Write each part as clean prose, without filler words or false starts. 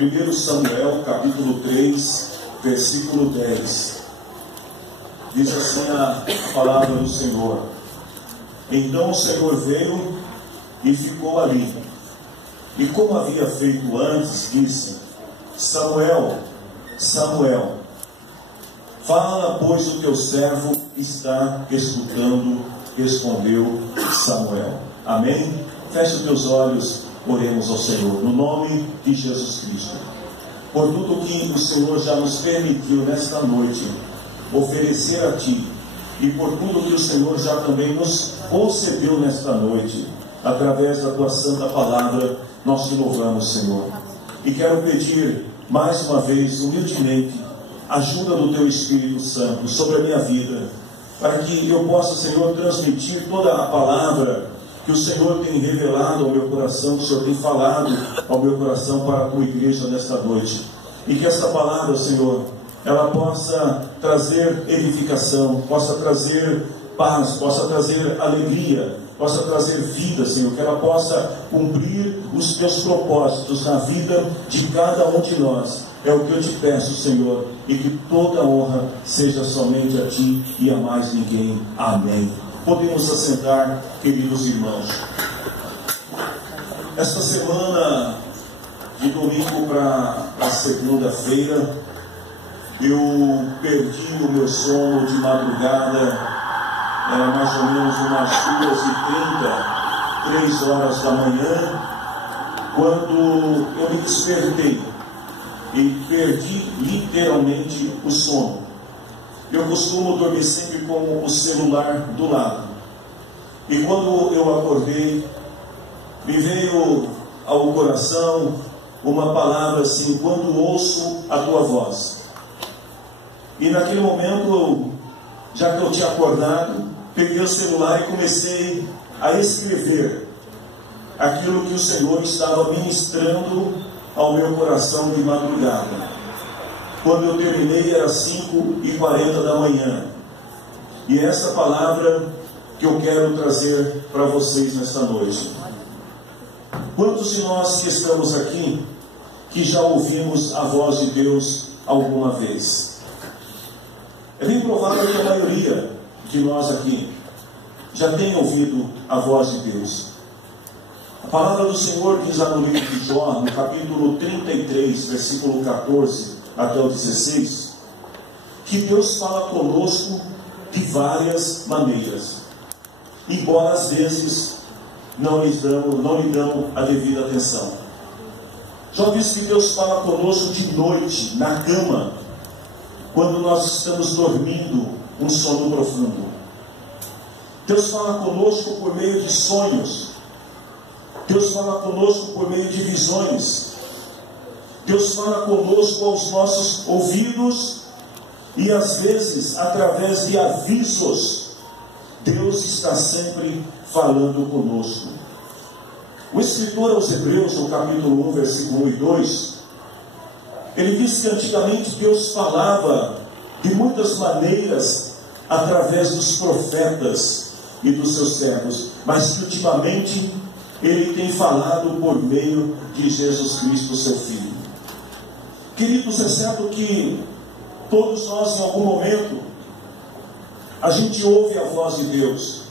1 Samuel, capítulo 3, versículo 10. Diz assim a palavra do Senhor: Então o Senhor veio e ficou ali, e como havia feito antes, disse: Samuel, Samuel. Fala, pois o teu servo está escutando, respondeu Samuel. Amém? Feche os teus olhos, oremos ao Senhor, no nome de Jesus Cristo. Por tudo que o Senhor já nos permitiu nesta noite oferecer a Ti, e por tudo que o Senhor já também nos concedeu nesta noite, através da Tua santa palavra, nós Te louvamos, Senhor. E quero pedir mais uma vez, humildemente, ajuda do Teu Espírito Santo sobre a minha vida, para que eu possa, Senhor, transmitir toda a palavra que o Senhor tem revelado ao meu coração, que o Senhor tem falado ao meu coração para a Tua igreja nesta noite. E que essa palavra, Senhor, ela possa trazer edificação, possa trazer paz, possa trazer alegria, possa trazer vida, Senhor, que ela possa cumprir os Teus propósitos na vida de cada um de nós. É o que eu Te peço, Senhor, e que toda honra seja somente a Ti e a mais ninguém. Amém. Podemos assentar, queridos irmãos. Esta semana, de domingo para segunda-feira, eu perdi o meu sono de madrugada. Era mais ou menos umas 2h30, 3 horas da manhã, quando eu me despertei e perdi literalmente o sono. Eu costumo dormir sempre com o celular do lado. E quando eu acordei, me veio ao coração uma palavra assim: quando ouço a tua voz. E naquele momento, já que eu tinha acordado, peguei o celular e comecei a escrever aquilo que o Senhor estava ministrando ao meu coração de madrugada. Quando eu terminei era 5h40 da manhã. E é essa palavra que eu quero trazer para vocês nesta noite. Quantos de nós que estamos aqui que já ouvimos a voz de Deus alguma vez? É bem provável que a maioria de nós aqui já tenha ouvido a voz de Deus. A palavra do Senhor diz lá no livro de Jó, no capítulo 33, versículo 14 até o 16, que Deus fala conosco de várias maneiras, embora às vezes não lhe damos a devida atenção. Jó diz que Deus fala conosco de noite, na cama, quando nós estamos dormindo um sono profundo. Deus fala conosco por meio de sonhos. Deus fala conosco por meio de visões. Deus fala conosco aos nossos ouvidos e às vezes através de avisos. Deus está sempre falando conosco. O escritor aos Hebreus, no capítulo 1, versículo 1 e 2, ele diz que antigamente Deus falava de muitas maneiras através dos profetas e dos seus servos, mas que ultimamente Ele tem falado por meio de Jesus Cristo, seu Filho. Queridos, é certo que todos nós em algum momento a gente ouve a voz de Deus,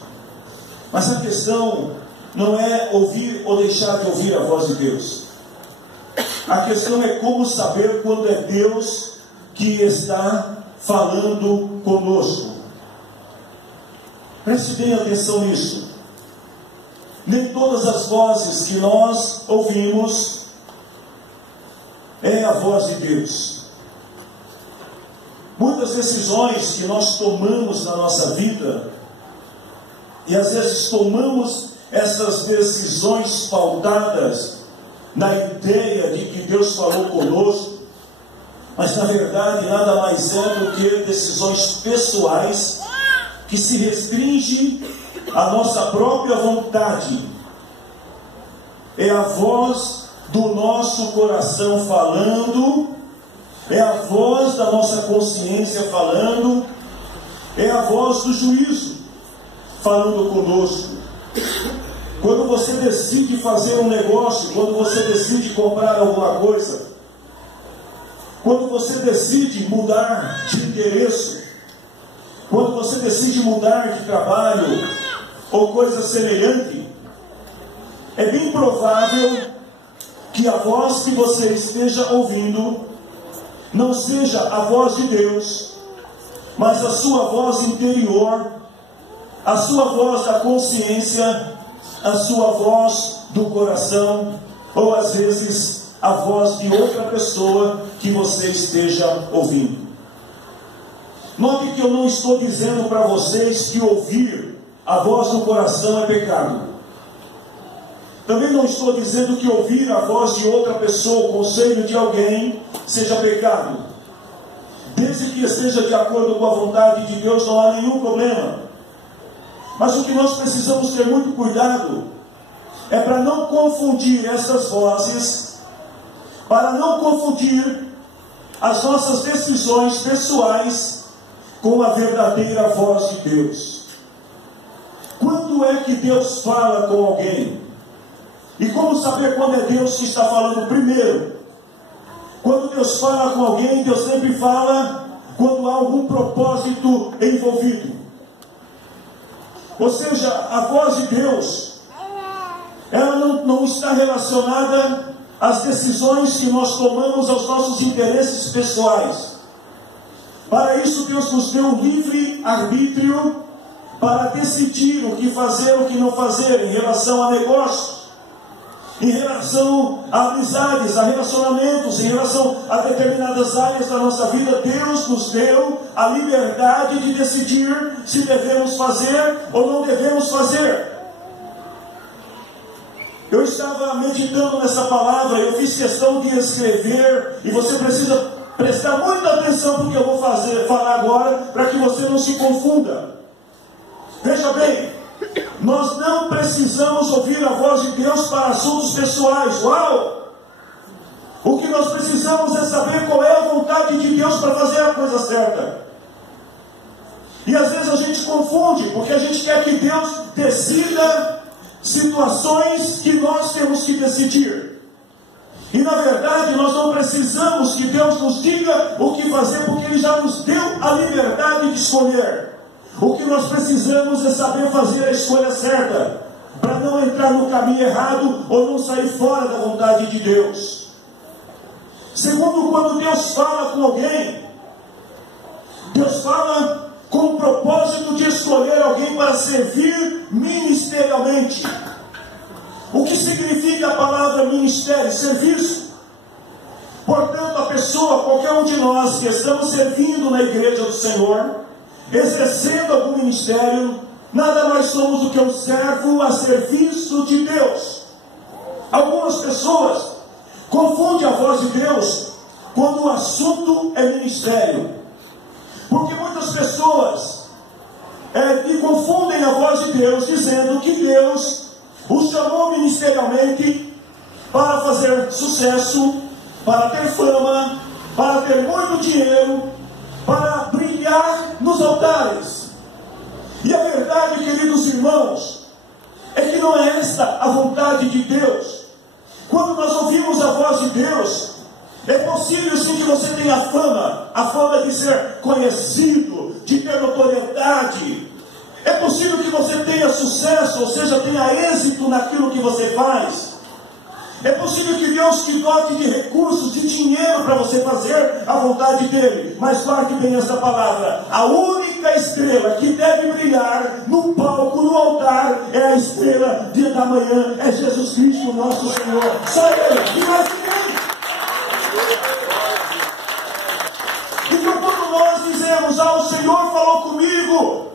mas a questão não é ouvir ou deixar de ouvir a voz de Deus. A questão é como saber quando é Deus que está falando conosco. Preste bem atenção nisso. Nem todas as vozes que nós ouvimos é a voz de Deus. Muitas decisões que nós tomamos na nossa vida, e às vezes tomamos essas decisões pautadas na ideia de que Deus falou conosco, mas na verdade nada mais é do que decisões pessoais que se restringem à nossa própria vontade. É a voz do nosso coração falando, é a voz da nossa consciência falando, é a voz do juízo falando conosco. Quando você decide fazer um negócio, quando você decide comprar alguma coisa, quando você decide mudar de endereço, quando você decide mudar de trabalho ou coisa semelhante, é bem provável que a voz que você esteja ouvindo não seja a voz de Deus, mas a sua voz interior, a sua voz da consciência, a sua voz do coração, ou às vezes a voz de outra pessoa que você esteja ouvindo. Note que eu não estou dizendo para vocês que ouvir a voz do coração é pecado. Também não estou dizendo que ouvir a voz de outra pessoa, o conselho de alguém, seja pecado. Desde que esteja de acordo com a vontade de Deus, não há nenhum problema. Mas o que nós precisamos ter muito cuidado é para não confundir essas vozes, para não confundir as nossas decisões pessoais com a verdadeira voz de Deus. Quando é que Deus fala com alguém? E como saber quando é Deus que está falando primeiro? Quando Deus fala com alguém, Deus sempre fala quando há algum propósito envolvido. Ou seja, a voz de Deus, ela não está relacionada às decisões que nós tomamos, aos nossos interesses pessoais. Para isso Deus nos deu um livre arbítrio para decidir o que fazer, o que não fazer em relação a negócios, em relação a amizades, a relacionamentos, em relação a determinadas áreas da nossa vida. Deus nos deu a liberdade de decidir se devemos fazer ou não devemos fazer. Eu estava meditando nessa palavra, eu fiz questão de escrever, e você precisa prestar muita atenção no que eu vou falar agora, para que você não se confunda. Veja bem, nós não precisamos ouvir a voz de Deus para assuntos pessoais. Uau! O que nós precisamos é saber qual é a vontade de Deus para fazer a coisa certa. E às vezes a gente confunde, porque a gente quer que Deus decida situações que nós temos que decidir. E na verdade nós não precisamos que Deus nos diga o que fazer, porque Ele já nos deu a liberdade de escolher. O que nós precisamos é saber fazer a escolha certa, para não entrar no caminho errado ou não sair fora da vontade de Deus. Segundo, quando Deus fala com alguém, Deus fala com o propósito de escolher alguém para servir ministerialmente. O que significa a palavra ministério? Serviço. Portanto, a pessoa, qualquer um de nós que estamos servindo na igreja do Senhor, exercendo algum ministério, nada mais somos do que um servo a serviço de Deus. Algumas pessoas confundem a voz de Deus quando o assunto é ministério, porque muitas pessoas que confundem a voz de Deus, dizendo que Deus os chamou ministerialmente para fazer sucesso, para ter fama, para ter muito dinheiro, para brilhar nos altares. E a verdade, queridos irmãos, é que não é esta a vontade de Deus. Quando nós ouvimos a voz de Deus, é possível sim que você tenha a fama de ser conhecido, de ter notoriedade. É possível que você tenha sucesso, ou seja, tenha êxito naquilo que você faz. É possível que Deus te dote de recursos, de dinheiro para você fazer a vontade dEle. Mas guarde bem essa palavra: a única estrela que deve brilhar no palco, no altar, é a estrela da manhã, é Jesus Cristo, nosso Senhor. Só Ele, e mais ninguém. Então quando nós dizemos: o Senhor falou comigo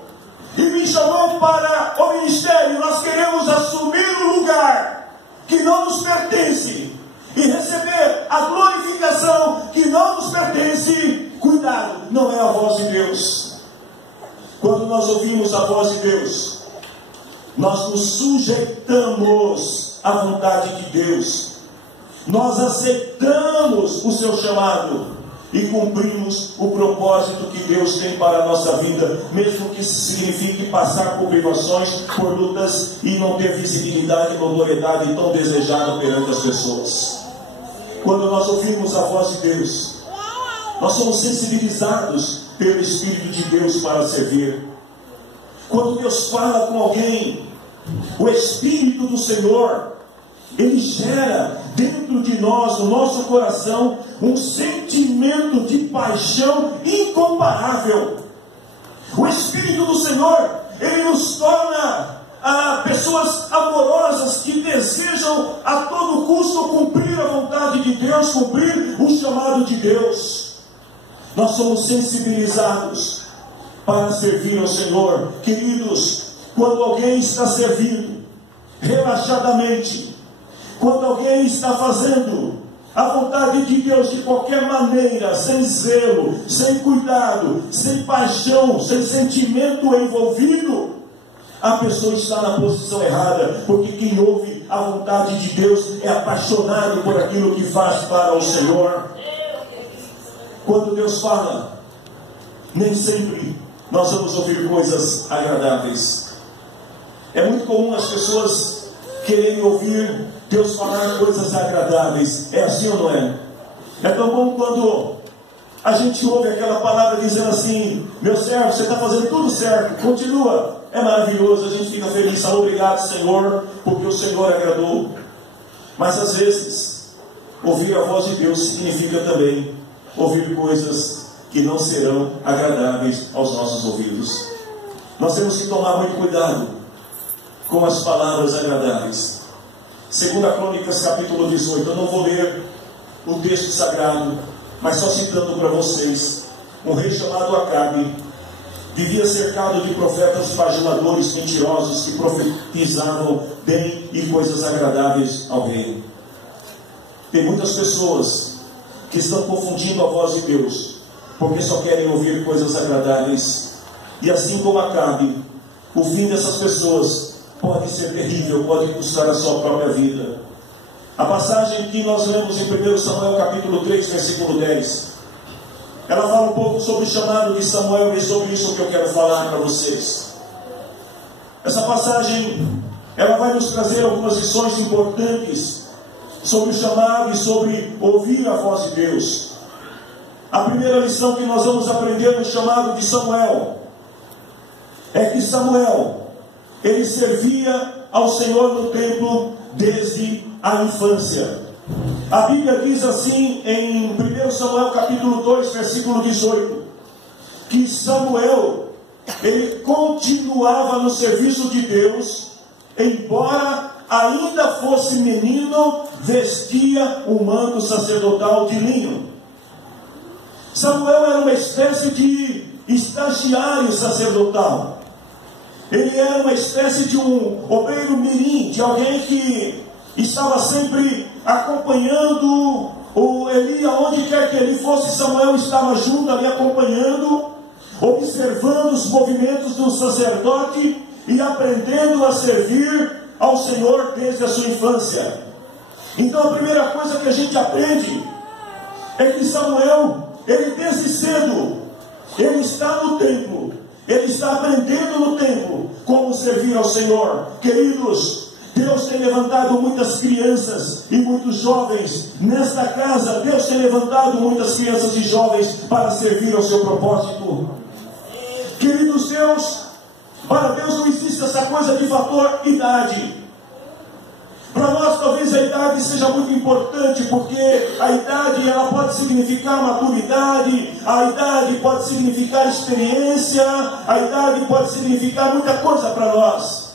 e me chamou para o ministério, nós queremos assumir o lugar que não nos pertence e receber a glorificação que não nos pertence. Cuidado, não é a voz de Deus. Quando nós ouvimos a voz de Deus, nós nos sujeitamos à vontade de Deus, nós aceitamos o seu chamado e cumprimos o propósito que Deus tem para a nossa vida, mesmo que isso signifique passar por privações, por lutas e não ter visibilidade e notoriedade tão desejada perante as pessoas. Quando nós ouvimos a voz de Deus, Nós somos sensibilizados pelo Espírito de Deus para servir. Quando Deus fala com alguém, o Espírito do Senhor, ele gera dentro de nós, no nosso coração, um sentimento de paixão incomparável. O Espírito do Senhor, ele nos torna pessoas amorosas que desejam a todo custo cumprir a vontade de Deus, cumprir o chamado de Deus. Nós somos sensibilizados para servir ao Senhor. Queridos, quando alguém está servindo relaxadamente, quando alguém está fazendo a vontade de Deus de qualquer maneira, sem zelo, sem cuidado, sem paixão, sem sentimento envolvido, a pessoa está na posição errada, porque quem ouve a vontade de Deus é apaixonado por aquilo que faz para o Senhor. Quando Deus fala, nem sempre nós vamos ouvir coisas agradáveis. É muito comum as pessoas quererem ouvir Deus falar coisas agradáveis. É assim ou não é? É tão bom quando a gente ouve aquela palavra dizendo assim: meu servo, você está fazendo tudo certo, continua. É maravilhoso, a gente fica feliz. Obrigado, Senhor, porque o Senhor agradou. Mas às vezes, ouvir a voz de Deus significa também ouvir coisas que não serão agradáveis aos nossos ouvidos. Nós temos que tomar muito cuidado com as palavras agradáveis. 2 Crônicas capítulo 18, eu não vou ler o texto sagrado, mas só citando para vocês. Um rei chamado Acabe vivia cercado de profetas bajuladores mentirosos que profetizavam bem e coisas agradáveis ao rei. Tem muitas pessoas que estão confundindo a voz de Deus, porque só querem ouvir coisas agradáveis. E assim como Acabe, o fim dessas pessoas pode ser terrível, pode custar a sua própria vida. A passagem que nós lemos em 1 Samuel capítulo 3, versículo 10, ela fala um pouco sobre o chamado de Samuel, e sobre isso que eu quero falar para vocês. Essa passagem, ela vai nos trazer algumas lições importantes sobre o chamado e sobre ouvir a voz de Deus. A primeira lição que nós vamos aprender no chamado de Samuel é que Samuel, ele servia ao Senhor no templo desde a infância. A Bíblia diz assim em 1 Samuel capítulo 2, versículo 18, que Samuel, ele continuava no serviço de Deus, embora ainda fosse menino, vestia o manto sacerdotal de linho. Samuel era uma espécie de estagiário sacerdotal. Ele era uma espécie de um obreiro mirim, de alguém que estava sempre acompanhando o Eli, aonde quer que ele fosse. Samuel estava junto ali acompanhando, observando os movimentos do sacerdote e aprendendo a servir ao Senhor desde a sua infância. Então a primeira coisa que a gente aprende é que Samuel, ele desde cedo, ele está no templo, ele está aprendendo no templo como servir ao Senhor. Queridos, Deus tem levantado muitas crianças e muitos jovens nesta casa. Deus tem levantado muitas crianças e jovens para servir ao seu propósito. Queridos, para Deus não existe essa coisa de fator idade. Para nós talvez a idade seja muito importante, porque a idade ela pode significar maturidade, a idade pode significar experiência, a idade pode significar muita coisa para nós.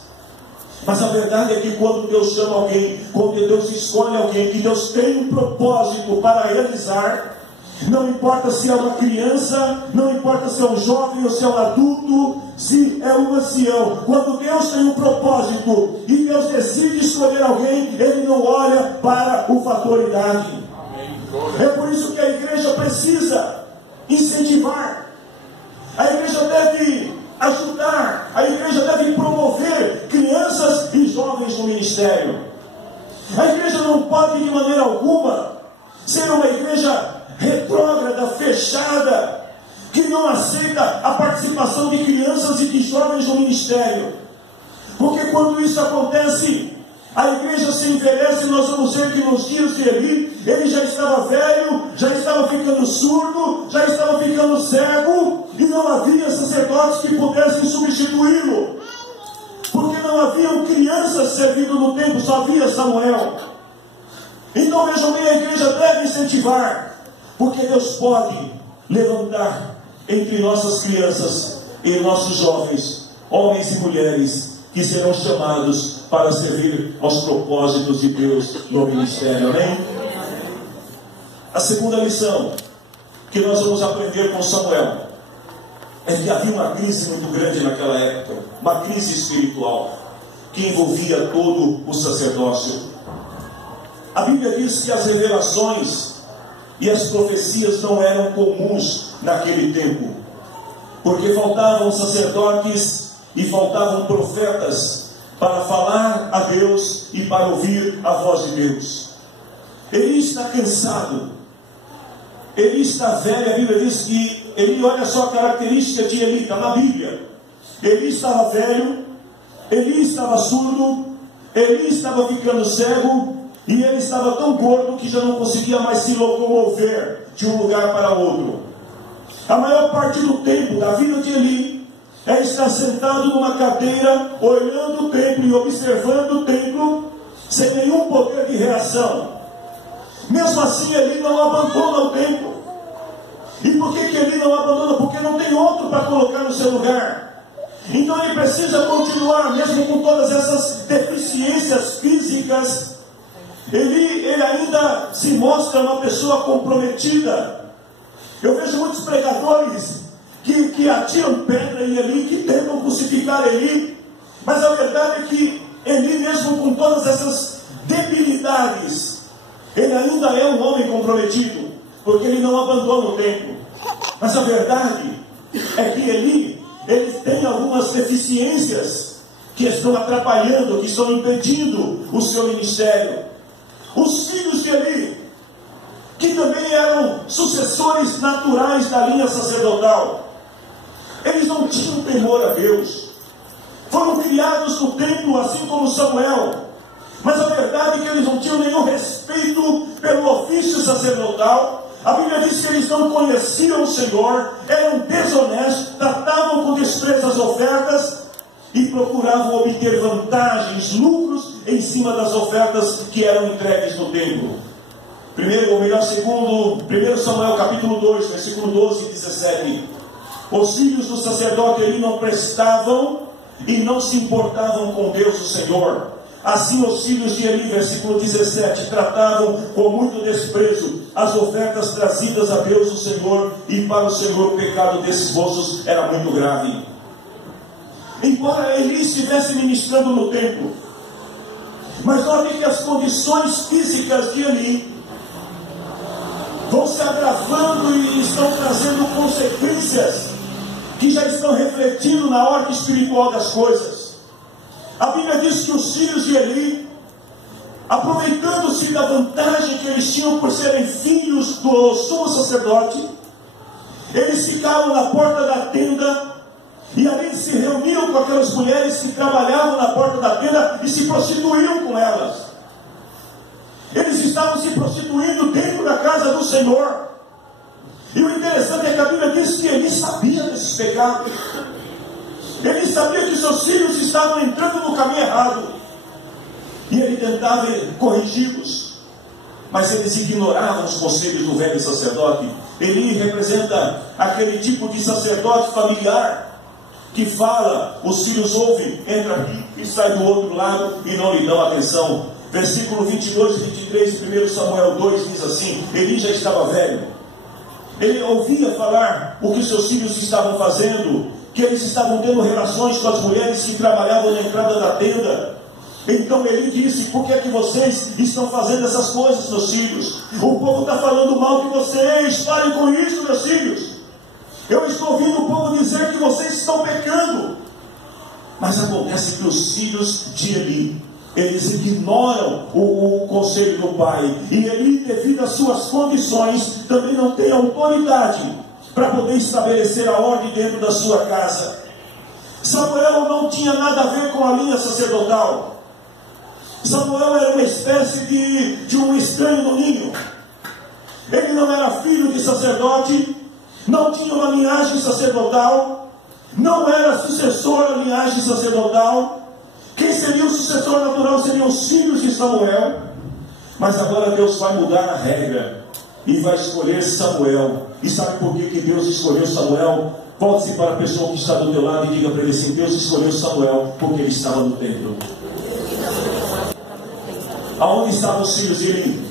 Mas a verdade é que quando Deus chama alguém, quando Deus escolhe alguém, que Deus tem um propósito para realizar, não importa se é uma criança, não importa se é um jovem ou se é um adulto, se é um ancião, quando Deus tem um propósito e Deus decide escolher alguém, Ele não olha para o fator idade. É por isso que a igreja precisa incentivar, a igreja deve ajudar, a igreja deve promover crianças e jovens no ministério. A igreja não pode de maneira alguma ser uma igreja retrógrada, fechada, que não aceita a participação de crianças e de jovens no ministério. Porque quando isso acontece, a igreja se envelhece. Nós vamos ver que nos dias de Eli, ele já estava velho, já estava ficando surdo, já estava ficando cego, e não havia sacerdotes que pudessem substituí-lo, porque não haviam crianças servindo no templo, só havia Samuel. Então vejam bem, a igreja deve incentivar, porque Deus pode levantar entre nossas crianças e nossos jovens, homens e mulheres, que serão chamados para servir aos propósitos de Deus no ministério. Amém? A segunda lição que nós vamos aprender com Samuel é que havia uma crise muito grande naquela época, uma crise espiritual que envolvia todo o sacerdócio. A Bíblia diz que as revelações e as profecias não eram comuns naquele tempo, porque faltavam sacerdotes e faltavam profetas para falar a Deus e para ouvir a voz de Deus. Ele está cansado, ele está velho. A Bíblia diz que ele, olha só a característica de Eli, está na Bíblia. Eli estava velho, Eli estava surdo, Eli estava ficando cego, e ele estava tão gordo que já não conseguia mais se locomover de um lugar para outro. A maior parte do tempo da vida de Eli é estar sentado numa cadeira, olhando o templo e observando o templo, sem nenhum poder de reação. Mesmo assim, Eli não abandona o templo. E por que Eli não abandona? Porque não tem outro para colocar no seu lugar. Então ele precisa continuar, mesmo com todas essas deficiências físicas. Ele ainda se mostra uma pessoa comprometida. Eu vejo muitos pregadores que atiram pedra em Eli, que tentam crucificar Eli, mas a verdade é que Eli, mesmo com todas essas debilidades, ele ainda é um homem comprometido, porque ele não abandona o templo. Mas a verdade é que ele tem algumas deficiências que estão atrapalhando, que estão impedindo o seu ministério. Os filhos de Eli, que também eram sucessores naturais da linha sacerdotal, eles não tinham temor a Deus. Foram criados no templo, assim como Samuel. Mas a verdade é que eles não tinham nenhum respeito pelo ofício sacerdotal. A Bíblia diz que eles não conheciam o Senhor, eram desonestos, tratavam com desprezo as ofertas e procuravam obter vantagens, lucros em cima das ofertas que eram entregues no templo. 1 Samuel capítulo 2, versículo 12 e 17. Os filhos do sacerdote Eli não prestavam e não se importavam com Deus o Senhor. Assim os filhos de Eli, versículo 17, tratavam com muito desprezo as ofertas trazidas a Deus o Senhor, e para o Senhor o pecado desses moços era muito grave. Embora Eli estivesse ministrando no templo, mas note que as condições físicas de Eli vão se agravando e estão trazendo consequências que já estão refletindo na ordem espiritual das coisas. A Bíblia diz que os filhos de Eli, aproveitando-se da vantagem que eles tinham por serem filhos do sumo sacerdote, eles ficavam na porta da tenda e ali se reuniam com aquelas mulheres que trabalhavam na porta da tenda e se prostituíam com elas. Eles estavam se prostituindo dentro da casa do Senhor. E o interessante é que a Bíblia diz que Eli sabia desses pecados. Ele sabia que seus filhos estavam entrando no caminho errado. E ele tentava corrigi-los. Mas eles ignoravam os conselhos do velho sacerdote. Eli representa aquele tipo de sacerdote familiar que fala, os filhos ouvem, entra aqui e sai do outro lado e não lhe dão atenção. Versículo 22 e 23 de 1 Samuel 2 diz assim: Eli já estava velho. Ele ouvia falar o que seus filhos estavam fazendo, que eles estavam tendo relações com as mulheres que trabalhavam na entrada da tenda. Então Eli disse: por que é que vocês estão fazendo essas coisas, meus filhos? O povo está falando mal de vocês, parem com isso, meus filhos. Eu estou ouvindo o povo dizer que vocês estão pecando. Mas acontece que os filhos de Eli, eles ignoram o conselho do pai. E Eli, devido às suas condições, também não tem autoridade para poder estabelecer a ordem dentro da sua casa. Samuel não tinha nada a ver com a linha sacerdotal. Samuel era uma espécie de um estranho no ninho. Ele não era filho de sacerdote, não tinha uma linhagem sacerdotal, não era sucessor da linhagem sacerdotal. Quem seria o sucessor natural seriam os filhos de Samuel. Mas agora Deus vai mudar a regra e vai escolher Samuel. E sabe por que Deus escolheu Samuel? Volte-se para a pessoa que está do teu lado e diga para ele assim: Deus escolheu Samuel porque ele estava no templo. Aonde estavam os filhos de Eli?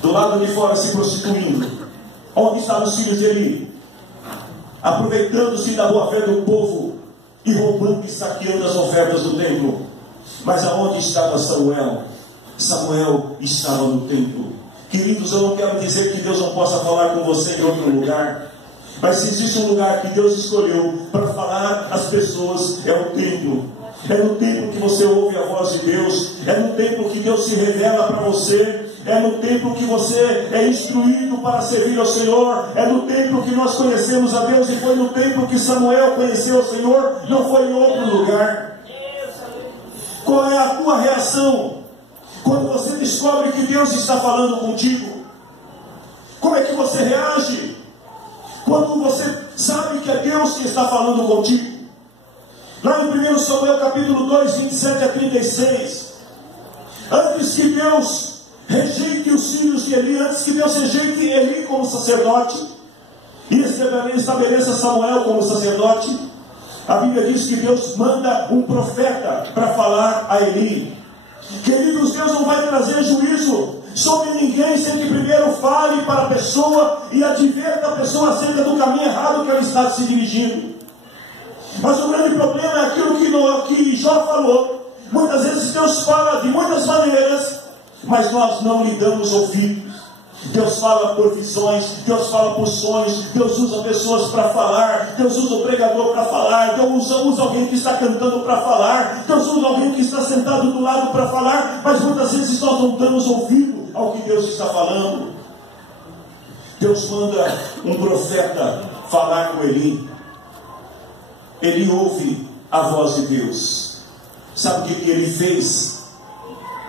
Do lado de fora se prostituindo. Onde estavam os filhos de Eli? Aproveitando-se da boa fé do povo e roubando e saqueando as ofertas do templo. Mas aonde estava Samuel? Samuel estava no templo. Queridos, eu não quero dizer que Deus não possa falar com você em outro lugar, mas se existe um lugar que Deus escolheu para falar às pessoas, é o templo. É no templo que você ouve a voz de Deus, é no templo que Deus se revela para você, é no templo que você é instruído para servir ao Senhor, é no templo que nós conhecemos a Deus, e foi no templo que Samuel conheceu o Senhor, não foi em outro lugar. Qual é a tua reação quando você descobre que Deus está falando contigo? Como é que você reage quando você sabe que é Deus que está falando contigo? Lá em 1 Samuel capítulo 2, 27 a 36, antes que Deus rejeite os filhos de Eli, antes que Deus rejeite Eli como sacerdote e estabeleça Samuel como sacerdote, a Bíblia diz que Deus manda um profeta para falar a Eli. Queridos, Deus não vai trazer juízo sobre ninguém sem que primeiro fale para a pessoa e adverta a pessoa acerca do caminho errado que ela está se dirigindo. Mas o grande problema é aquilo que Jó falou. Muitas vezes Deus fala de muitas maneiras, mas nós não lhe damos ouvidos. Deus fala por visões, Deus fala por sonhos, Deus usa pessoas para falar, Deus usa o pregador para falar, Deus usa alguém que está cantando para falar, Deus usa alguém que está sentado do lado para falar, mas muitas vezes nós não damos ouvido ao que Deus está falando. Deus manda um profeta falar com Eli. Ele ouve a voz de Deus. Sabe o que ele fez?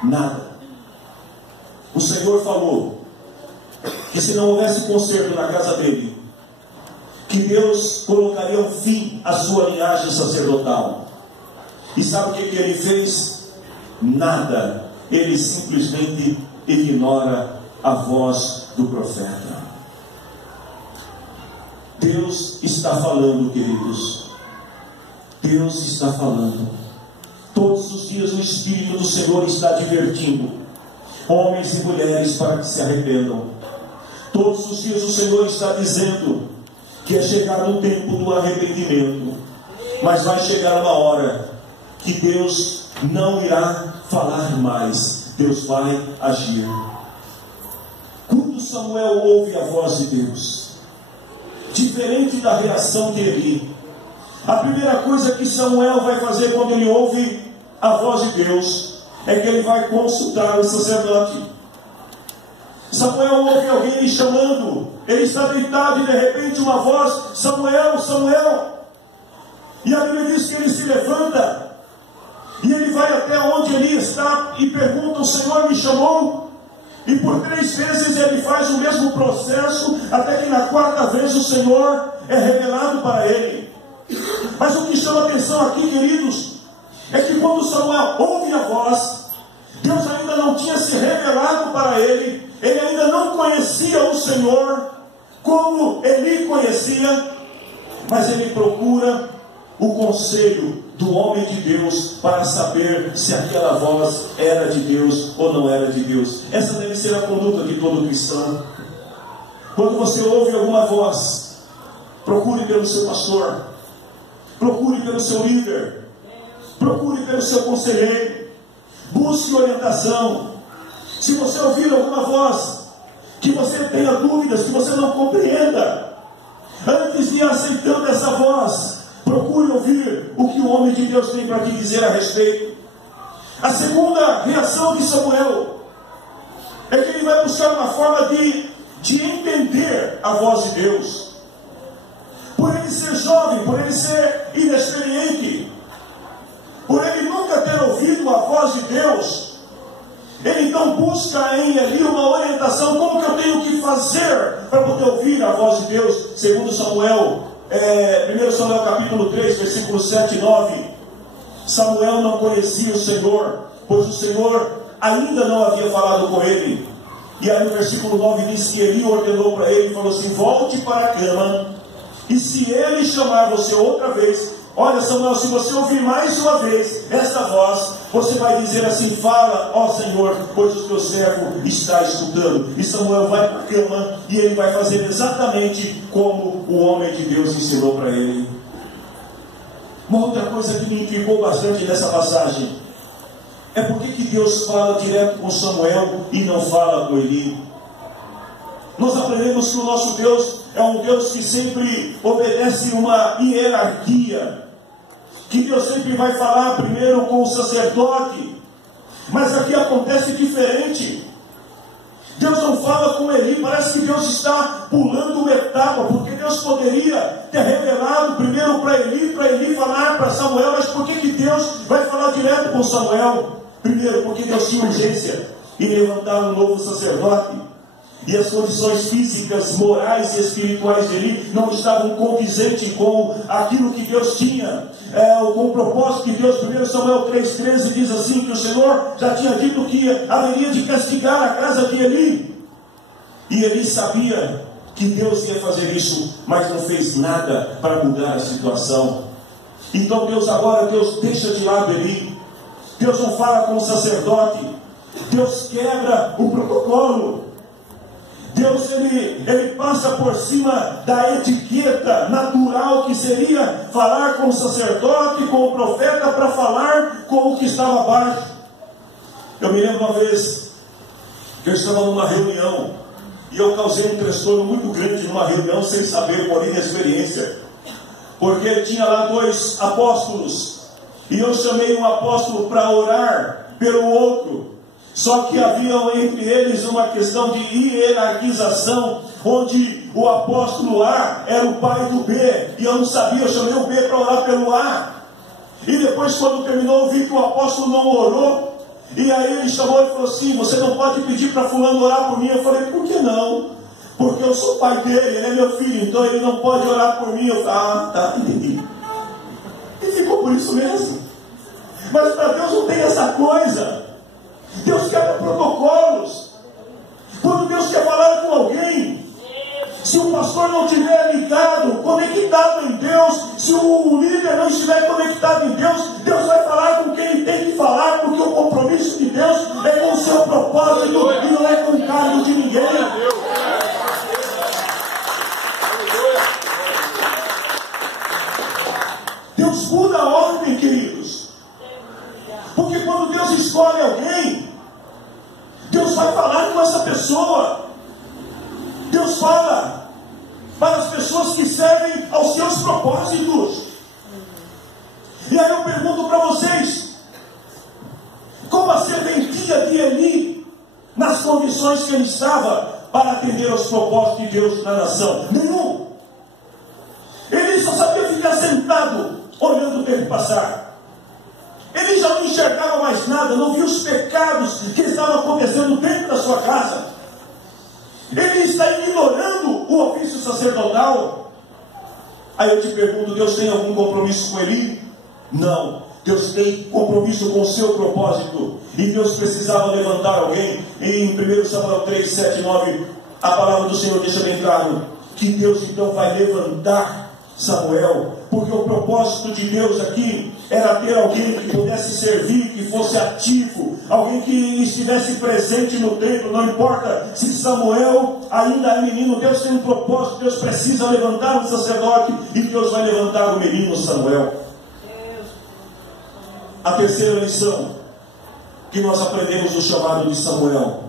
Nada. O Senhor falou que se não houvesse conserto na casa dele, que Deus colocaria um fim à sua linhagem sacerdotal. E sabe o que ele fez? Nada. Ele simplesmente ignora a voz do profeta. Deus está falando, queridos. Deus está falando. Todos os dias o Espírito do Senhor está advertindo homens e mulheres para que se arrependam. Todos os dias o Senhor está dizendo que é chegado o tempo do arrependimento. Mas vai chegar uma hora que Deus não irá falar mais. Deus vai agir. Quando Samuel ouve a voz de Deus, diferente da reação de Eli, a primeira coisa que Samuel vai fazer quando ele ouve a voz de Deus é que ele vai consultar o sacerdote. Samuel ouve alguém lhe chamando. Ele está deitado e de repente uma voz: Samuel, Samuel. E a Bíblia diz que ele se levanta e ele vai até onde ele está e pergunta: o Senhor me chamou? E por 3 vezes ele faz o mesmo processo, até que na 4ª vez o Senhor é revelado para ele. Mas o que chama atenção aqui, queridos, é que quando Samuel ouve a voz, Deus ainda não tinha se revelado para ele, ele ainda não conhecia o Senhor como Eli conhecia, mas ele procura o conselho do homem de Deus para saber se aquela voz era de Deus ou não era de Deus. Essa deve ser a conduta de todo cristão. Quando você ouve alguma voz, procure pelo seu pastor, procure pelo seu líder, procure pelo seu conselheiro, busque orientação. Se você ouvir alguma voz que você tenha dúvidas, que você não compreenda, antes de ir aceitando essa voz, procure ouvir o que o homem de Deus tem para te dizer a respeito. A segunda reação de Samuel é que ele vai buscar uma forma de entender a voz de Deus. Por ele ser jovem, por ele ser inexperiente, por ele nunca ter ouvido a voz de Deus, Ele então busca em Eli uma orientação, como que eu tenho que fazer para poder ouvir a voz de Deus, segundo Samuel, 1 Samuel capítulo 3, versículos 7 e 9. Samuel não conhecia o Senhor, pois o Senhor ainda não havia falado com ele. E aí no versículo 9 diz que Eli ordenou para ele, falou assim: volte para a cama, e se ele chamar você outra vez, olha Samuel, se você ouvir mais uma vez esta voz, você vai dizer assim: fala, ó Senhor, pois o teu servo está escutando. E Samuel vai para a cama, e ele vai fazer exatamente como o homem de Deus ensinou para ele. Uma outra coisa que me intrigou bastante nessa passagem é porque que Deus fala direto com Samuel e não fala com Eli. Nós aprendemos que o nosso Deus é um Deus que sempre obedece uma hierarquia, que Deus sempre vai falar primeiro com o sacerdote, mas aqui acontece diferente. Deus não fala com Eli, parece que Deus está pulando uma etapa, porque Deus poderia ter revelado primeiro para Eli falar para Samuel, mas por que Deus vai falar direto com Samuel? Primeiro, porque Deus tinha urgência em levantar um novo sacerdote, e as condições físicas, morais e espirituais de Eli não estavam condizentes com aquilo que Deus tinha, com o propósito que Deus, 1 Samuel 3,13 diz assim, que o Senhor já tinha dito que haveria de castigar a casa de Eli, e Eli sabia que Deus ia fazer isso, mas não fez nada para mudar a situação. Então Deus deixa de lado Eli, Deus não fala com o sacerdote, Deus quebra o protocolo. Deus ele passa por cima da etiqueta natural que seria falar com o sacerdote, com o profeta, para falar com o que estava abaixo. Eu me lembro uma vez que eu estava numa reunião e eu causei um transtorno muito grande numa reunião sem saber, porém na experiência, porque tinha lá 2 apóstolos e eu chamei um apóstolo para orar pelo outro. Só que havia entre eles uma questão de hierarquização, onde o apóstolo A era o pai do B, e eu não sabia, eu chamei o B para orar pelo A. E depois, quando terminou, eu vi que o apóstolo não orou, e aí ele chamou e falou assim: você não pode pedir para fulano orar por mim? Eu falei: por que não? Porque eu sou pai dele, ele é meu filho, então ele não pode orar por mim. Eu falei: tá, entendi. E ficou por isso mesmo. Mas para Deus não tem essa coisa. Deus quebra protocolos. Quando Deus quer falar com alguém, se o pastor não estiver ligado, conectado em Deus, se o líder não estiver conectado em Deus, Deus vai falar com quem ele tem que falar, porque o compromisso de Deus é com o seu propósito e não é com o cargo de ninguém. Deus muda a ordem, queridos. Porque quando Deus escolhe alguém, Deus vai falar com essa pessoa. Deus fala para as pessoas que servem aos seus propósitos. E aí eu pergunto para vocês: como a serventia de Eli, nas condições que ele estava para atender aos propósitos de Deus na nação? Nenhum. Ele só sabia ficar sentado, olhando o tempo passar. Ele já não enxergava mais nada, não via os pecados que estavam acontecendo dentro da sua casa. Ele está ignorando o ofício sacerdotal. Aí eu te pergunto: Deus tem algum compromisso com Eli? Não. Deus tem compromisso com o seu propósito. E Deus precisava levantar alguém. Em 1 Samuel 3, 7 e 9, a palavra do Senhor deixa bem claro que Deus então vai levantar Samuel, porque o propósito de Deus aqui era ter alguém que pudesse servir, que fosse ativo, alguém que estivesse presente no templo. Não importa se Samuel ainda é menino, Deus tem um propósito. Deus precisa levantar um sacerdote, e Deus vai levantar o menino Samuel. A terceira lição que nós aprendemos do chamado de Samuel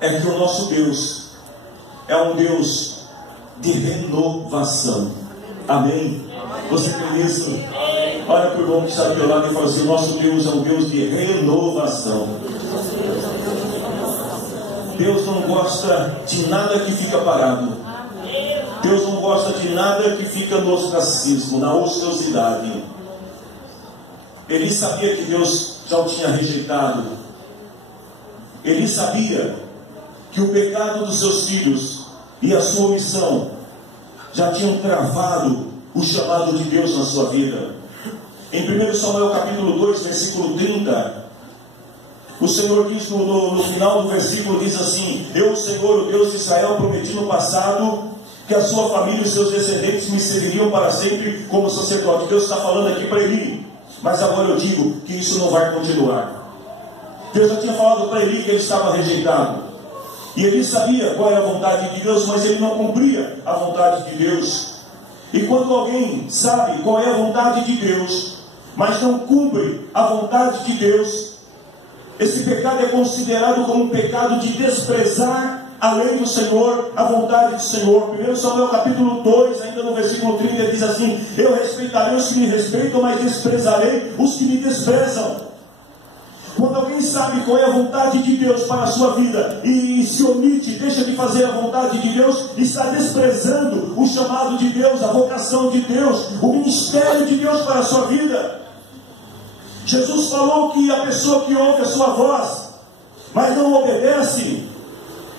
é que o nosso Deus é um Deus de renovação. Amém? Você tem isso? Olha para o irmão que está do teu lado e fala assim: nosso Deus é um Deus de renovação. Deus não gosta de nada que fica parado. Deus não gosta de nada que fica no ostracismo, na ociosidade. Ele sabia que Deus já o tinha rejeitado, Eli sabia que o pecado dos seus filhos e a sua omissão já tinham travado o chamado de Deus na sua vida. Em 1 Samuel capítulo 2, versículo 30, o Senhor diz no final do versículo, diz assim: eu, o Senhor, o Deus de Israel, prometi no passado que a sua família e os seus descendentes me serviriam para sempre como sacerdote. Deus está falando aqui para Eli, mas agora eu digo que isso não vai continuar. Deus já tinha falado para Eli que ele estava rejeitado, e ele sabia qual era a vontade de Deus, mas ele não cumpria a vontade de Deus. E quando alguém sabe qual é a vontade de Deus, mas não cumpre a vontade de Deus, esse pecado é considerado como um pecado de desprezar a lei do Senhor, a vontade do Senhor. 1 Samuel capítulo 2, ainda no versículo 30, diz assim: eu respeitarei os que me respeitam, mas desprezarei os que me desprezam. Quando alguém sabe qual é a vontade de Deus para a sua vida e se omite, deixa de fazer a vontade de Deus, está desprezando o chamado de Deus, a vocação de Deus, o ministério de Deus para a sua vida. Jesus falou que a pessoa que ouve a sua voz, mas não obedece,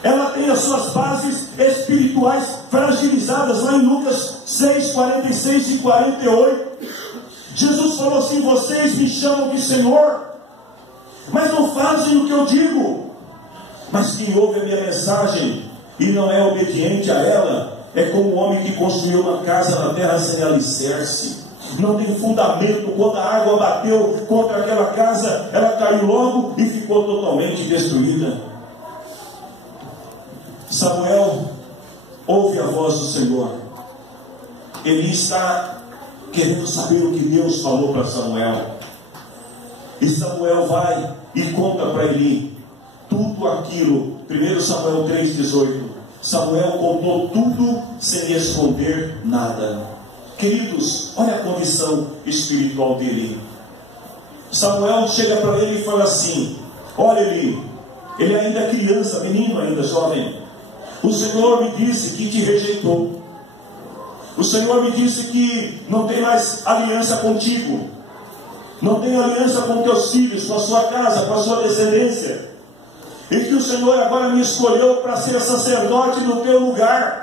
ela tem as suas bases espirituais fragilizadas. Lá em Lucas 6, 46 e 48, Jesus falou assim: vocês me chamam de Senhor, mas não fazem o que eu digo. Mas quem ouve a minha mensagem e não é obediente a ela, é como o homem que construiu uma casa na terra sem alicerce. Não tem fundamento. Quando a água bateu contra aquela casa, ela caiu logo e ficou totalmente destruída. Samuel ouve a voz do Senhor. Ele está querendo saber o que Deus falou para Samuel. E Samuel vai e conta para Eli tudo aquilo. 1 Samuel 3,18. Samuel contou tudo sem esconder nada. Queridos, olha a condição espiritual dele. Samuel chega para ele e fala assim: olha, Eli, ele ainda é criança, menino ainda, jovem. O Senhor me disse que te rejeitou. O Senhor me disse que não tem mais aliança contigo. Não tem aliança com teus filhos, com a sua casa, com a sua descendência. E que o Senhor agora me escolheu para ser sacerdote no teu lugar.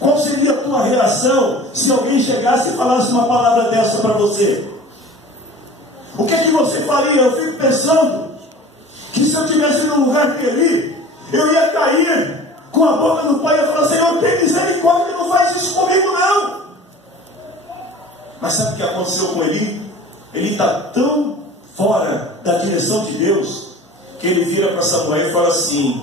Qual seria a tua reação se alguém chegasse e falasse uma palavra dessa para você? O que é que você faria? Eu fico pensando que se eu estivesse no lugar de Eli, eu ia cair com a boca do pai e ia falar: Senhor, tem misericórdia, não faz isso comigo não. Mas sabe o que aconteceu com Eli? Ele está tão fora da direção de Deus, que ele vira para Samuel e fala assim: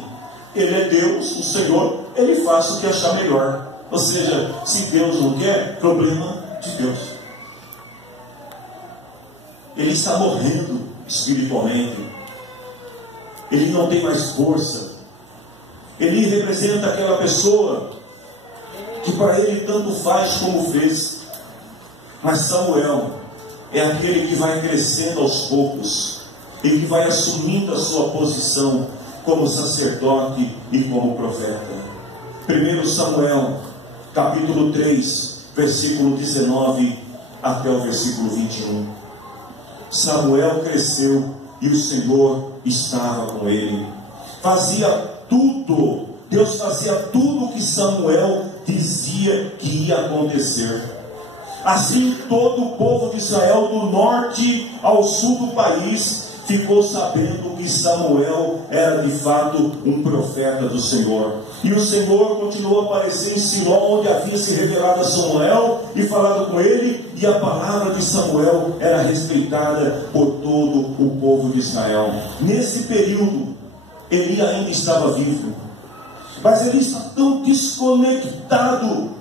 ele é Deus, o Senhor, ele faz o que achar melhor. Ou seja, se Deus não quer, problema de Deus. Ele está morrendo espiritualmente. Ele não tem mais força. Ele representa aquela pessoa que para ele tanto faz como fez. Mas Samuel é aquele que vai crescendo aos poucos. Ele vai assumindo a sua posição como sacerdote e como profeta. 1 Samuel capítulo 3, versículo 19 até o versículo 21. Samuel cresceu e o Senhor estava com ele. Fazia tudo, Deus fazia tudo o que Samuel dizia que ia acontecer. Assim todo o povo de Israel, do norte ao sul do país, ficou sabendo que Samuel era de fato um profeta do Senhor. E o Senhor continuou a aparecer em Siló, onde havia se revelado a Samuel e falado com ele, e a palavra de Samuel era respeitada por todo o povo de Israel. Nesse período, Eli ainda estava vivo, mas ele está tão desconectado,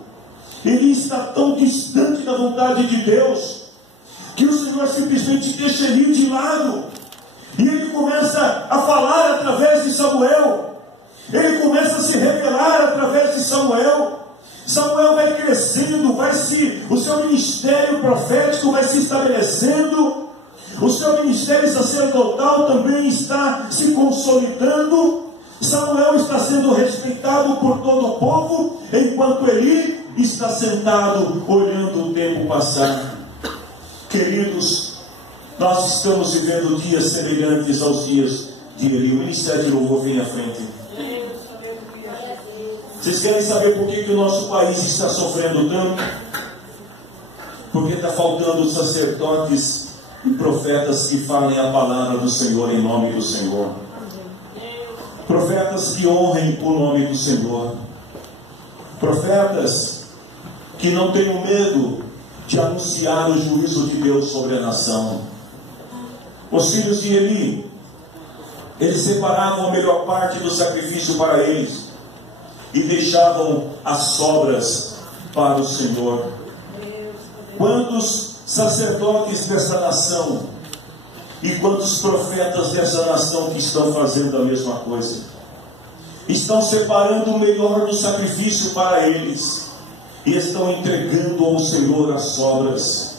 ele está tão distante da vontade de Deus, que o Senhor simplesmente deixa ele de lado. E ele começa a falar através de Samuel. Ele começa a se revelar através de Samuel. Samuel vai crescendo, o seu ministério profético vai se estabelecendo. O seu ministério sacerdotal também está se consolidando. Samuel está sendo respeitado por todo o povo, enquanto Eli está sentado olhando o tempo passar. Queridos, nós estamos vivendo dias semelhantes aos dias de Eli. O ministério de louvor vem à frente. Vocês querem saber por que o nosso país está sofrendo tanto? Porque está faltando sacerdotes e profetas que falem a palavra do Senhor em nome do Senhor. Profetas que honrem o nome do Senhor. Profetas que não tenham medo de anunciar o juízo de Deus sobre a nação. Os filhos de Eli, eles separavam a melhor parte do sacrifício para eles e deixavam as sobras para o Senhor. Quantos sacerdotes dessa nação e quantos profetas dessa nação que estão fazendo a mesma coisa? Estão separando o melhor do sacrifício para eles e estão entregando ao Senhor as sobras.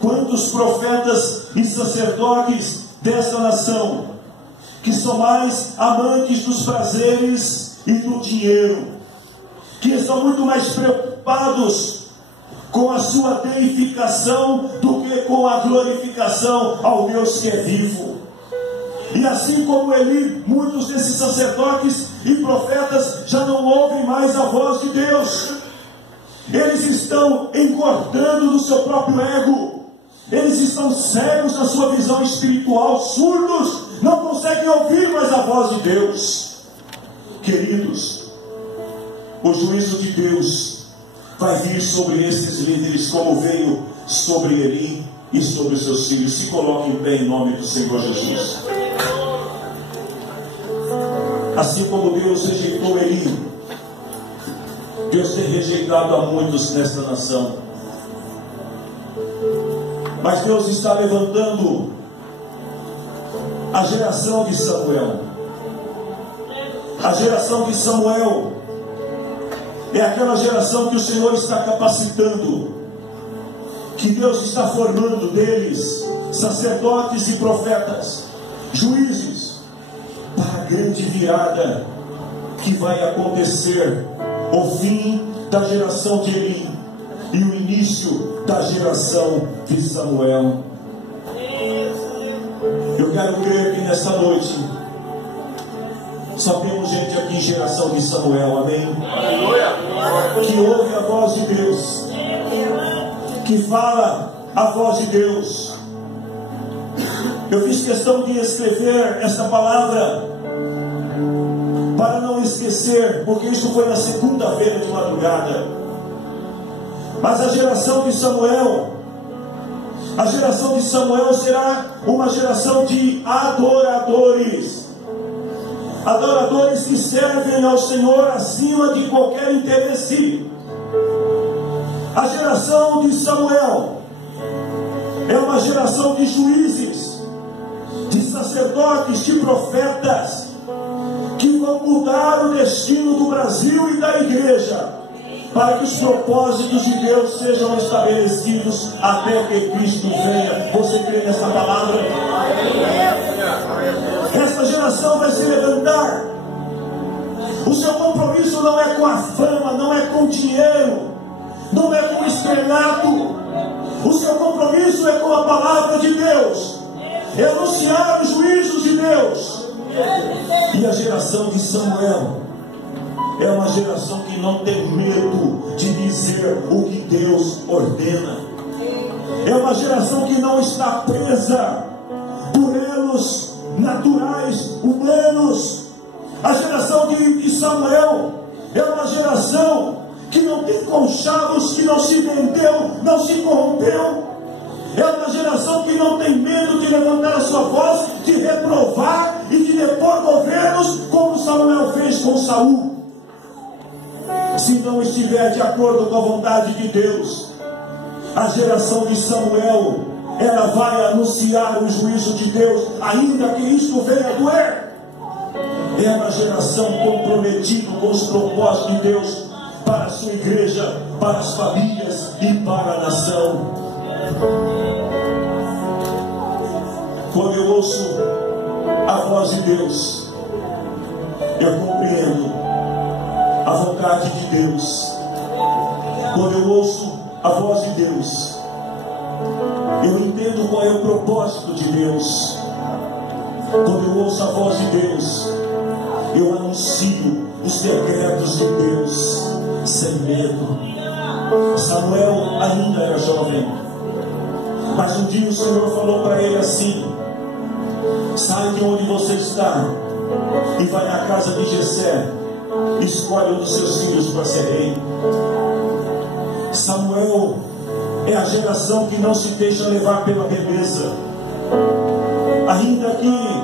Quantos profetas e sacerdotes dessa nação que são mais amantes dos prazeres e do dinheiro, que estão muito mais preocupados com a sua deificação do que com a glorificação ao Deus que é vivo. E assim como Eli, muitos desses sacerdotes e profetas já não ouvem mais a voz de Deus. Eles estão engordando no seu próprio ego. Eles estão cegos na sua visão espiritual, surdos, não conseguem ouvir mais a voz de Deus. Queridos, o juízo de Deus vai vir sobre esses líderes como veio sobre Eli e sobre seus filhos. Se coloquem bem em nome do Senhor Jesus. Assim como Deus rejeitou Eli, Deus tem rejeitado a muitos nesta nação. Mas Deus está levantando a geração de Samuel. A geração de Samuel é aquela geração que o Senhor está capacitando, que Deus está formando deles sacerdotes e profetas, juízes, para a grande virada que vai acontecer, o fim da geração de Eli e o início da geração de Samuel. Eu quero crer que nesta noite só temos gente aqui, geração de Samuel, amém? Que ouve a voz de Deus, que fala a voz de Deus. Eu fiz questão de escrever essa palavra para não esquecer, porque isso foi na segunda-feira de madrugada. Mas a geração de Samuel será uma geração de adoradores. Adoradores que servem ao Senhor acima de qualquer interesse. A geração de Samuel é uma geração de juízes, de sacerdotes, de profetas, que vão mudar o destino do Brasil e da igreja, para que os propósitos de Deus sejam estabelecidos até que Cristo venha. Você crê nessa palavra? Essa geração vai se levantar. O seu compromisso não é com a fama, não é com o dinheiro, não é com o estrelato. O seu compromisso é com a palavra de Deus, é anunciar os juízos de Deus. E a geração de Samuel é uma geração que não tem medo de dizer o que Deus ordena. É uma geração que não está presa por elos naturais, humanos. A geração de Samuel é uma geração que não tem conchavos, que não se vendeu, não se corrompeu. É uma geração que não tem medo de levantar a sua voz, de reprovar e de depor governos, como Samuel fez com Saul. Se não estiver de acordo com a vontade de Deus, a geração de Samuel, ela vai anunciar o juízo de Deus, ainda que isto venha a doer. É uma geração comprometida com os propósitos de Deus para a sua igreja, para as famílias e para a nação. Quando eu ouço a voz de Deus, eu compreendo a vontade de Deus. Quando eu ouço a voz de Deus, eu entendo qual é o propósito de Deus. Quando eu ouço a voz de Deus, eu anuncio os decretos de Deus sem medo. Samuel ainda era jovem, mas um dia o Senhor falou para ele assim: sai de onde você está e vai na casa de Jessé, escolhe um dos seus filhos para ser rei. Samuel é a geração que não se deixa levar pela beleza. Ainda que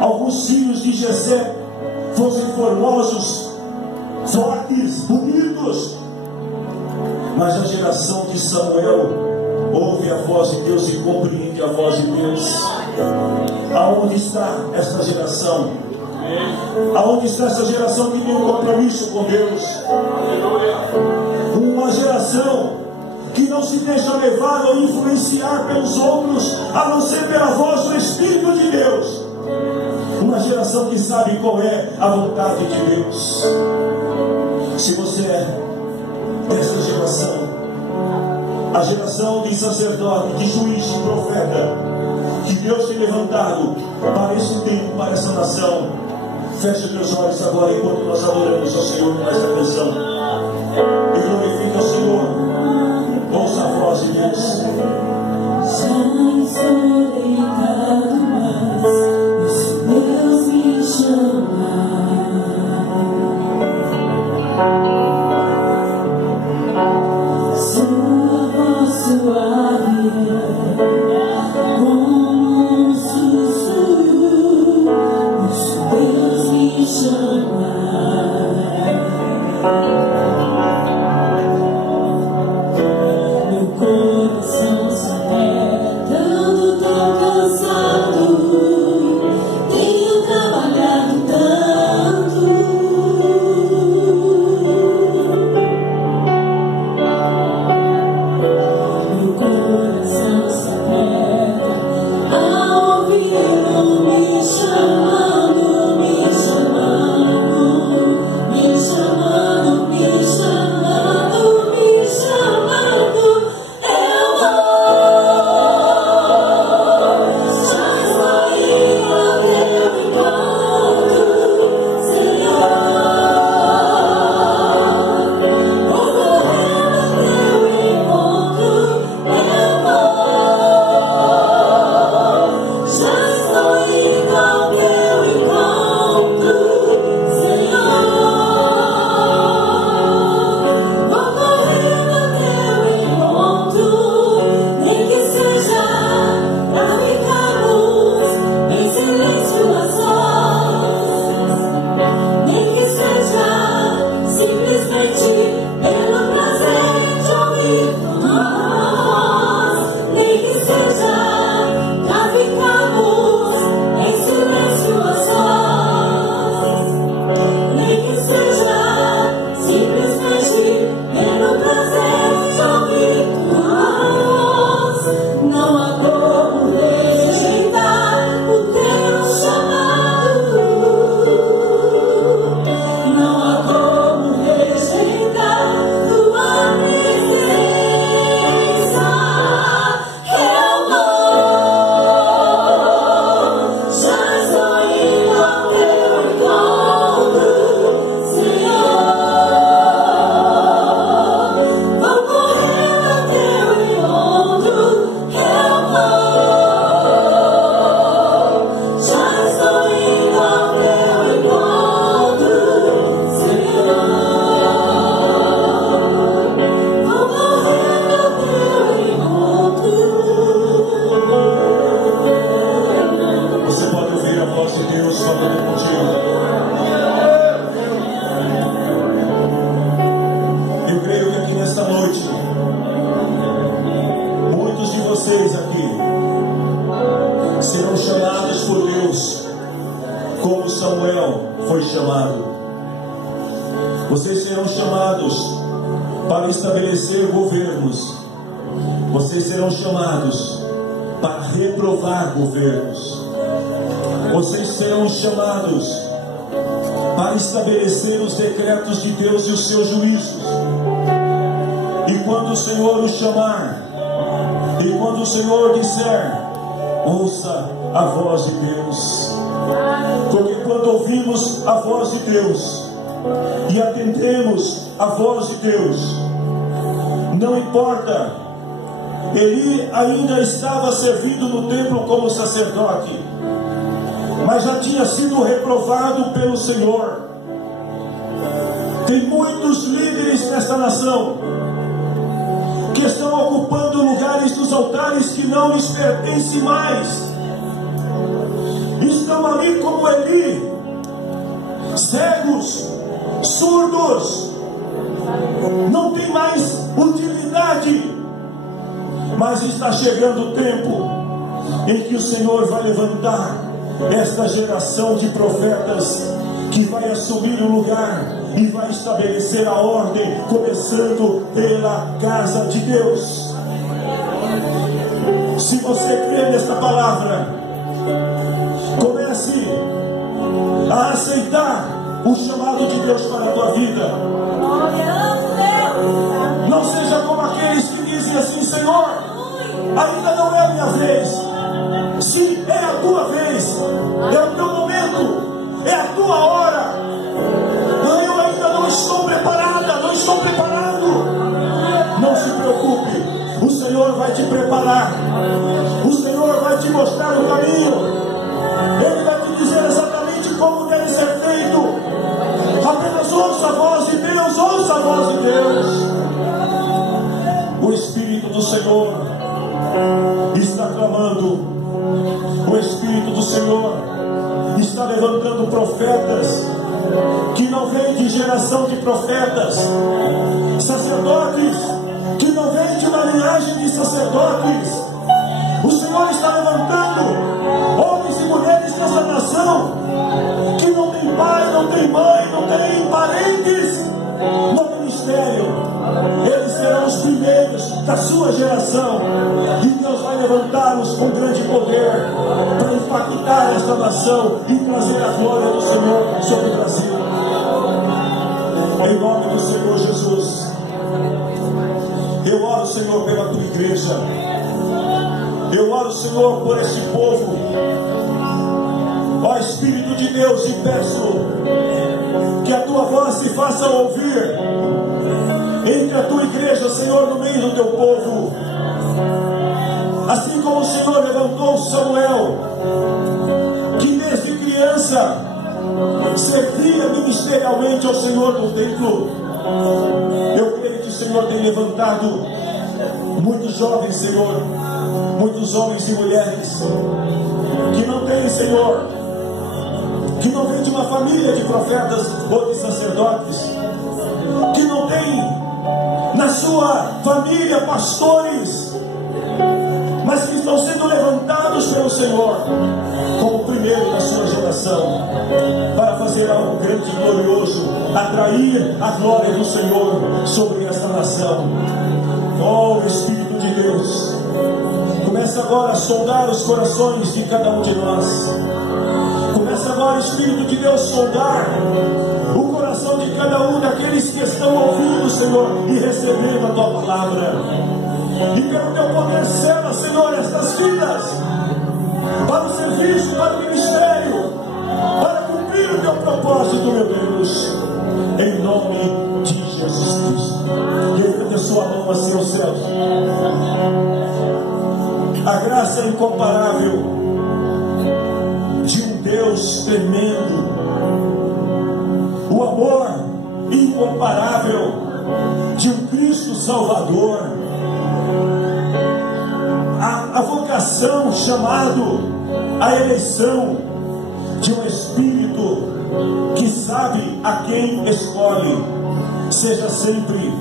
alguns filhos de Jessé fossem formosos, fortes, bonitos, mas a geração de Samuel ouve a voz de Deus e compreende a voz de Deus. Aonde está esta geração? Aonde está essa geração que tem um compromisso com Deus? Uma geração que não se deixa levar ou influenciar pelos outros, a não ser pela voz do Espírito de Deus. Uma geração que sabe qual é a vontade de Deus. Se você é dessa geração, a geração de sacerdote, de juiz, de profeta, que Deus tem levantado para esse tempo, para essa nação, feche meus olhos agora enquanto nós adoramos ao Senhor com esta canção e glorifica o Senhor. Ouça a voz de Deus. Já estou deitado, mas Deus me chama. Sua voz suave, como um sussurro, Deus me chama. Coração se aperta, ando tão cansado, tenho trabalhado tanto. Meu coração se aperta ao ouvir Ele me chamando, me chamando, me chamando, me chamando, me chamando. Vocês serão chamados para estabelecer governos. Vocês serão chamados para reprovar governos. Vocês serão chamados para estabelecer os decretos de Deus e os seus juízos. E quando o Senhor os chamar, e quando o Senhor disser: Ouça a voz de Deus. Porque quando ouvimos a voz de Deus e atendemos a voz de Deus, não importa, Eli ainda estava servindo no templo como sacerdote, mas já tinha sido reprovado pelo Senhor. Tem muitos líderes nesta nação que estão ocupando lugares dos altares que não lhes pertencem mais. Estão ali como Eli, cegos, surdos, não tem mais utilidade. Mas está chegando o tempo em que o Senhor vai levantar esta geração de profetas que vai assumir o lugar e vai estabelecer a ordem, começando pela casa de Deus. Se você crê nesta palavra, comece a aceitar o chamado de Deus para a tua vida. Não seja como aqueles que dizem assim: Senhor, ainda não é a minha vez. Sim, é a tua vez, é o teu momento, é a tua hora. Eu ainda não estou preparada, não estou preparado. Não se preocupe, o Senhor vai te preparar, o Senhor vai te mostrar o caminho, Ele vai te dizer exatamente como deve ser feito. Apenas ouça a voz de Deus, ouça a voz de Deus. O Espírito do Senhor está clamando, o Espírito do Senhor está levantando profetas que não vêm de geração de profetas, sacerdotes que não vêm de uma linhagem de sacerdotes. O Senhor está levantando homens e mulheres dessa nação que não tem pai, não tem mãe, não tem parentes no ministério. Eles serão os primeiros da sua geração, e Deus vai levantá-los com grande poder para impactar esta nação e trazer a glória do Senhor sobre o Brasil. Em nome do Senhor Jesus, eu oro, Senhor, pela tua igreja. Eu oro, Senhor, por este povo. Ó Espírito de Deus, e peço que a tua voz se faça ouvir entre a tua igreja, Senhor, no meio do teu povo. Assim como o Senhor levantou Samuel, que desde criança servia ministerialmente ao Senhor no templo, eu creio que o Senhor tem levantado muitos jovens, Senhor, muitos homens e mulheres que não têm, Senhor, que não vêm de uma família de profetas ou de sacerdotes, que não tem na sua família pastores, mas que estão sendo levantados pelo Senhor como primeiro da sua geração, para fazer algo grande e glorioso, atrair a glória do Senhor sobre esta nação. Oh Espírito de Deus, começa agora a sondar os corações de cada um de nós. Começa agora, Espírito de Deus, sondar o coração de cada um daqueles que estão ouvindo, Senhor, e recebendo a tua palavra. E pelo teu poder, sela, Senhor, estas vidas para o serviço, para o ministério, para cumprir o teu propósito, meu Deus, em nome de Jesus Cristo. Erga a sua mão assim aos céus. A graça incomparável de um Deus tremendo, o amor incomparável de um Cristo Salvador, a vocação, chamado, a eleição de um Espírito que sabe a quem escolhe, seja sempre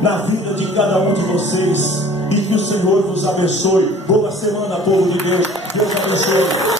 na vida de cada um de vocês, e que o Senhor vos abençoe. Boa semana, povo de Deus. Deus abençoe.